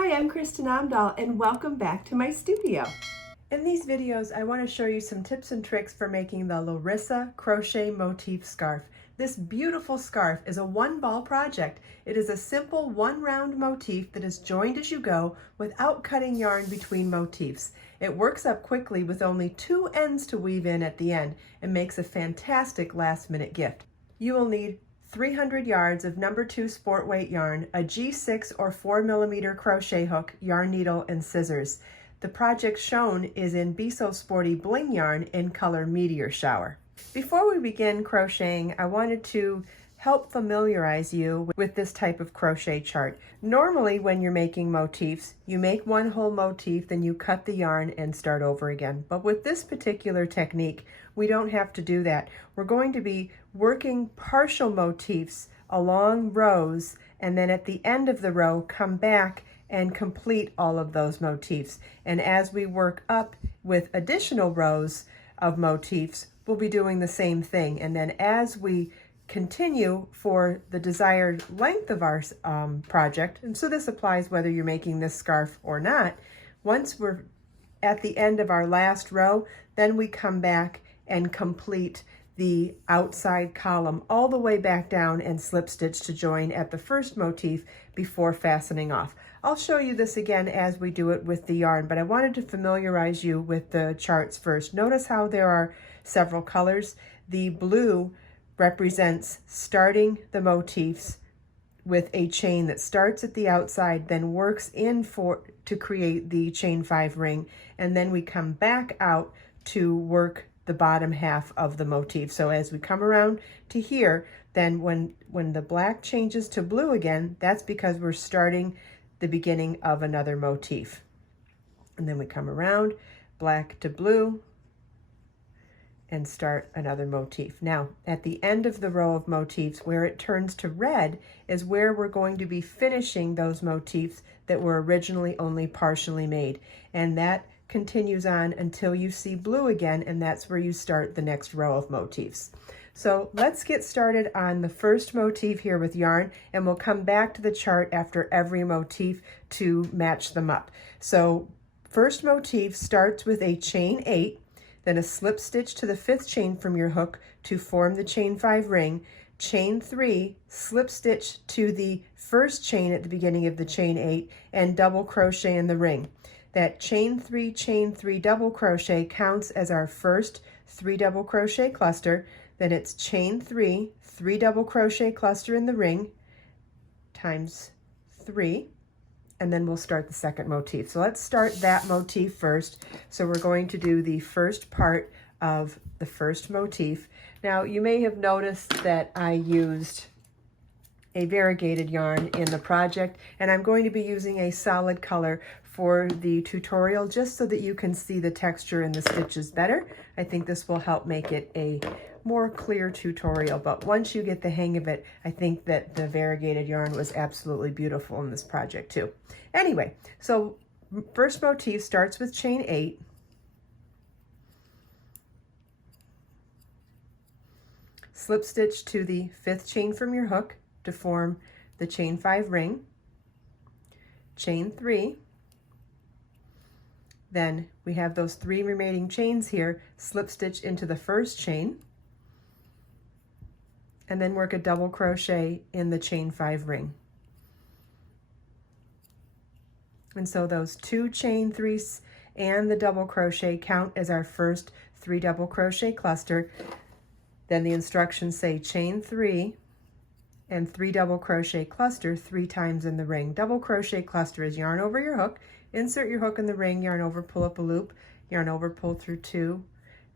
Hi, I'm Kristen Amdahl and welcome back to my studio. In these videos, I want to show you some tips and tricks for making the Larissa Crochet Motif Scarf. This beautiful scarf is a one-ball project. It is a simple one-round motif that is joined as you go without cutting yarn between motifs. It works up quickly with only 2 ends to weave in at the end and makes a fantastic last-minute gift. You will need 300 yards of No. 2 sport weight yarn, a G6 or 4mm crochet hook, yarn needle, and scissors. The project shown is in Sporty BLING yarn in color Meteor Shower. Before we begin crocheting, I wanted to help familiarize you with this type of crochet chart. Normally when you're making motifs, you make one whole motif, then you cut the yarn and start over again. But with this particular technique, we don't have to do that. We're going to be working partial motifs along rows, and then at the end of the row, come back and complete all of those motifs. And as we work up with additional rows of motifs, we'll be doing the same thing. And then as we continue for the desired length of our project, and so this applies whether you're making this scarf or not, once we're at the end of our last row, then we come back and complete the outside column all the way back down and slip stitch to join at the first motif before fastening off. I'll show you this again as we do it with the yarn, but I wanted to familiarize you with the charts first. Notice how there are several colors. The blue represents starting the motifs with a chain that starts at the outside, then works in to create the chain 5 ring, and then we come back out to work the bottom half of the motif. So as we come around to here, then when the black changes to blue again, that's because we're starting the beginning of another motif. And then we come around, black to blue, and start another motif. Now, at the end of the row of motifs, where it turns to red is where we're going to be finishing those motifs that were originally only partially made. And that continues on until you see blue again, and that's where you start the next row of motifs. So let's get started on the first motif here with yarn, and we'll come back to the chart after every motif to match them up. So first motif starts with a chain 8, then a slip stitch to the 5th chain from your hook to form the chain 5 ring, chain 3, slip stitch to the first chain at the beginning of the chain 8, and double crochet in the ring. That chain 3 double crochet counts as our first 3 double crochet cluster. Then it's chain 3 double crochet cluster in the ring times 3, and then we'll start the second motif. So let's start that motif first. So we're going to do the first part of the first motif. Now you may have noticed that I used a variegated yarn in the project, and I'm going to be using a solid color for the tutorial just so that you can see the texture in the stitches better. I think this will help make it a more clear tutorial, but once you get the hang of it, I think that the variegated yarn was absolutely beautiful in this project too. Anyway, so first motif starts with chain 8, slip stitch to the 5th chain from your hook to form the chain 5 ring, chain 3, then we have those 3 remaining chains here, slip stitch into the first chain, and then work a double crochet in the chain 5 ring. And so those 2 chain 3s and the double crochet count as our first 3 double crochet cluster. Then the instructions say chain 3 and 3 double crochet cluster 3 times in the ring. Double crochet cluster is yarn over your hook, insert your hook in the ring, yarn over, pull up a loop, yarn over, pull through 2,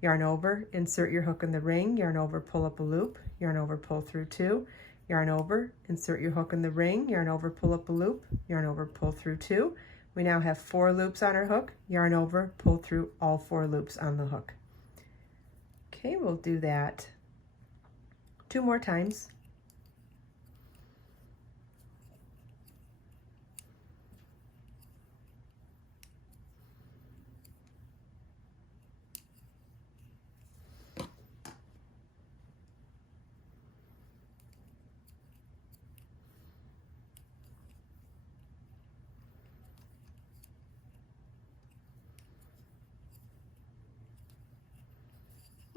yarn over, insert your hook in the ring, yarn over, pull up a loop, yarn over, pull through 2, yarn over, insert your hook in the ring, yarn over, pull up a loop, yarn over, pull through 2. We now have 4 loops on our hook, yarn over, pull through all 4 loops on the hook. Okay, we'll do that 2 more times.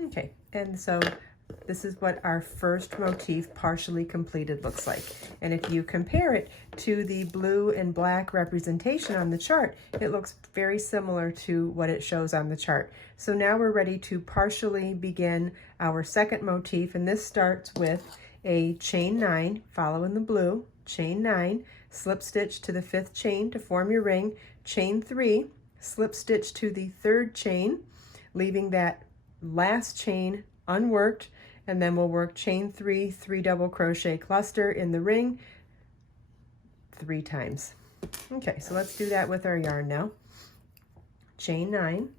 Okay, and so this is what our first motif partially completed looks like. And if you compare it to the blue and black representation on the chart, it looks very similar to what it shows on the chart. So now we're ready to partially begin our second motif, and this starts with a chain 9, follow in the blue, chain 9, slip stitch to the 5th chain to form your ring, chain 3, slip stitch to the 3rd chain, leaving that last chain unworked, and then we'll work chain 3, 3 double crochet cluster in the ring 3 times. Okay, so let's do that with our yarn now. Chain 9,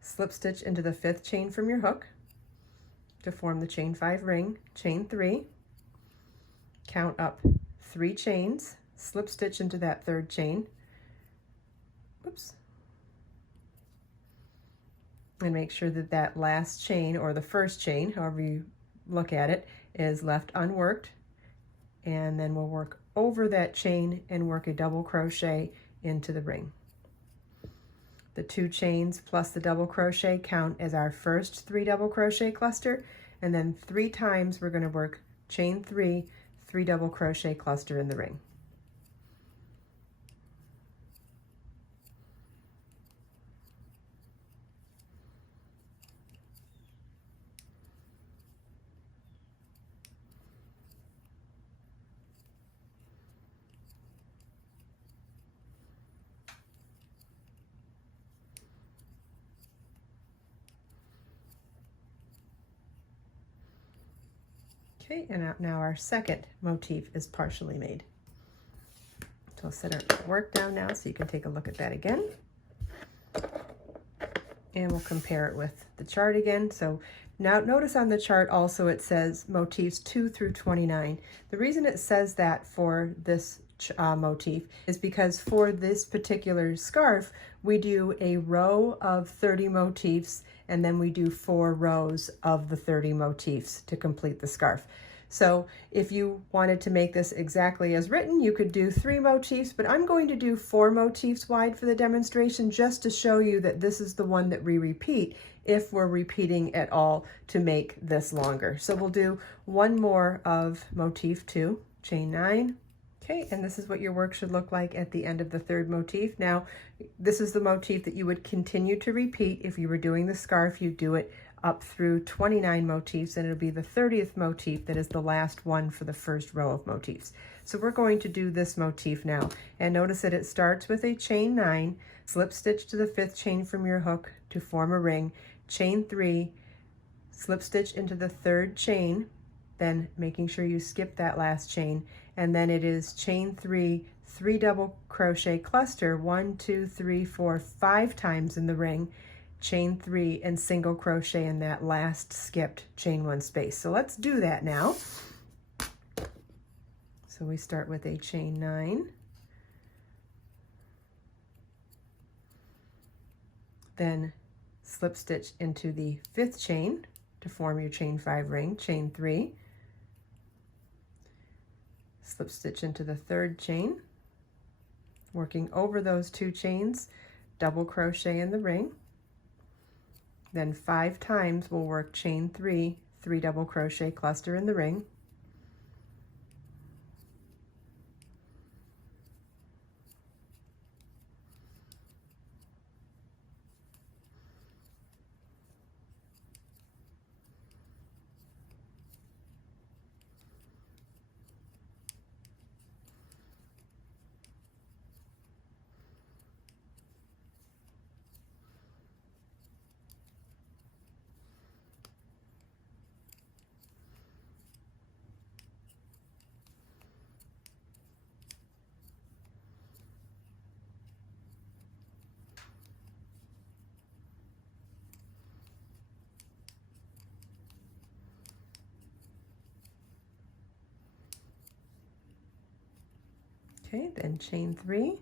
slip stitch into the 5th chain from your hook to form the chain 5 ring, chain 3, count up 3 chains, slip stitch into that 3rd chain, oops, and make sure that that last chain, or the first chain, however you look at it, is left unworked. And then we'll work over that chain and work a double crochet into the ring. The 2 chains plus the double crochet count as our first 3 double crochet cluster, and then 3 times we're going to work chain 3, 3 double crochet cluster in the ring. Okay, and now our second motif is partially made. So I'll set our work down now so you can take a look at that again. And we'll compare it with the chart again. So now notice on the chart also it says motifs 2 through 29. The reason it says that for this motif is because for this particular scarf, we do a row of 30 motifs, and then we do 4 rows of the 30 motifs to complete the scarf. So if you wanted to make this exactly as written, you could do 3 motifs, but I'm going to do 4 motifs wide for the demonstration just to show you that this is the one that we repeat if we're repeating at all to make this longer. So we'll do one more of motif 2, chain 9. Okay, and this is what your work should look like at the end of the 3rd motif. Now, this is the motif that you would continue to repeat if you were doing the scarf. You do it up through 29 motifs, and it'll be the 30th motif that is the last one for the first row of motifs. So we're going to do this motif now, and notice that it starts with a chain 9, slip stitch to the 5th chain from your hook to form a ring, chain 3, slip stitch into the 3rd chain, then making sure you skip that last chain, and then it is chain 3, 3 double crochet cluster 1, 2, 3, 4, 5 times in the ring, chain 3, and single crochet in that last skipped chain 1 space. So let's do that now. So we start with a chain 9, then slip stitch into the 5th chain to form your chain 5 ring, chain 3, slip stitch into the 3rd chain, working over those 2 chains, double crochet in the ring, then 5 times we'll work chain 3, 3 double crochet cluster in the ring, okay, then chain 3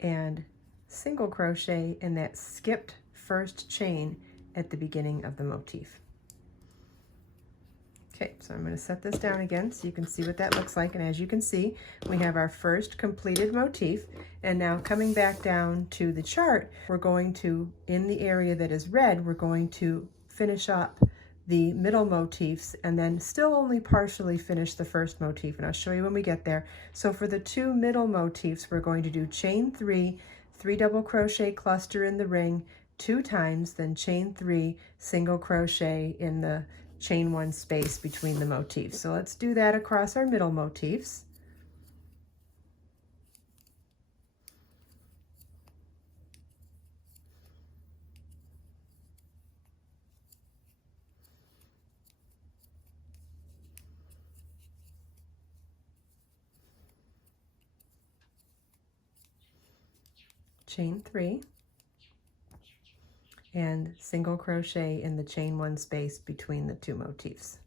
and single crochet in that skipped first chain at the beginning of the motif. Okay, so I'm going to set this down again so you can see what that looks like. And as you can see, we have our first completed motif. And now coming back down to the chart, we're going to, in the area that is red, we're going to finish up the middle motifs and then still only partially finish the first motif. And I'll show you when we get there. So for the two middle motifs, we're going to do chain 3, 3 double crochet cluster in the ring 2 times, then chain 3, single crochet in the chain 1 space between the motifs. So let's do that across our middle motifs. Chain 3 and single crochet in the chain 1 space between the two motifs.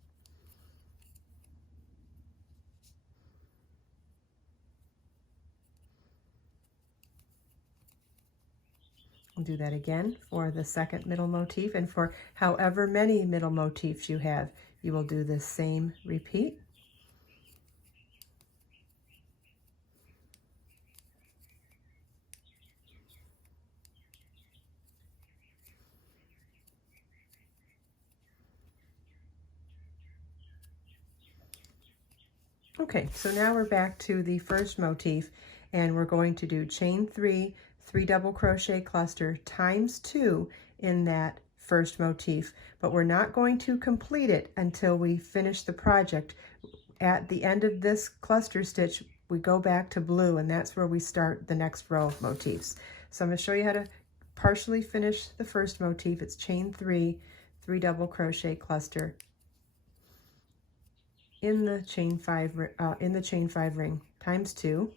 We'll do that again for the second middle motif, and for however many middle motifs you have, you will do the same repeat. Okay, so now we're back to the first motif, and we're going to do chain 3, 3 double crochet cluster times 2 in that first motif, but we're not going to complete it until we finish the project. At the end of this cluster stitch, we go back to blue, and that's where we start the next row of motifs. So I'm going to show you how to partially finish the first motif. It's chain 3, 3 double crochet cluster in the chain 5 ring times 2.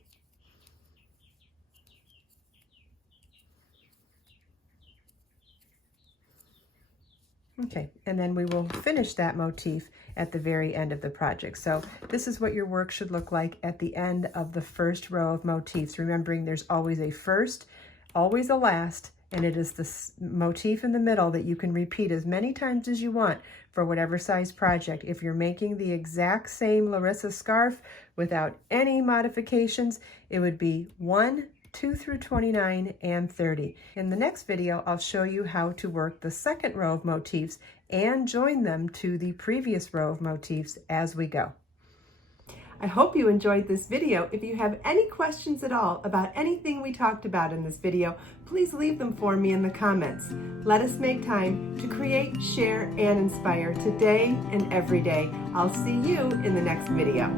Okay, and then we will finish that motif at the very end of the project. So this is what your work should look like at the end of the first row of motifs, remembering there's always a first, always a last, and it is the motif in the middle that you can repeat as many times as you want for whatever size project. If you're making the exact same Larissa scarf without any modifications, it would be 1, 2 through 29, and 30. In the next video, I'll show you how to work the second row of motifs and join them to the previous row of motifs as we go. I hope you enjoyed this video. If you have any questions at all about anything we talked about in this video, please leave them for me in the comments. Let us make time to create, share, and inspire today and every day. I'll see you in the next video.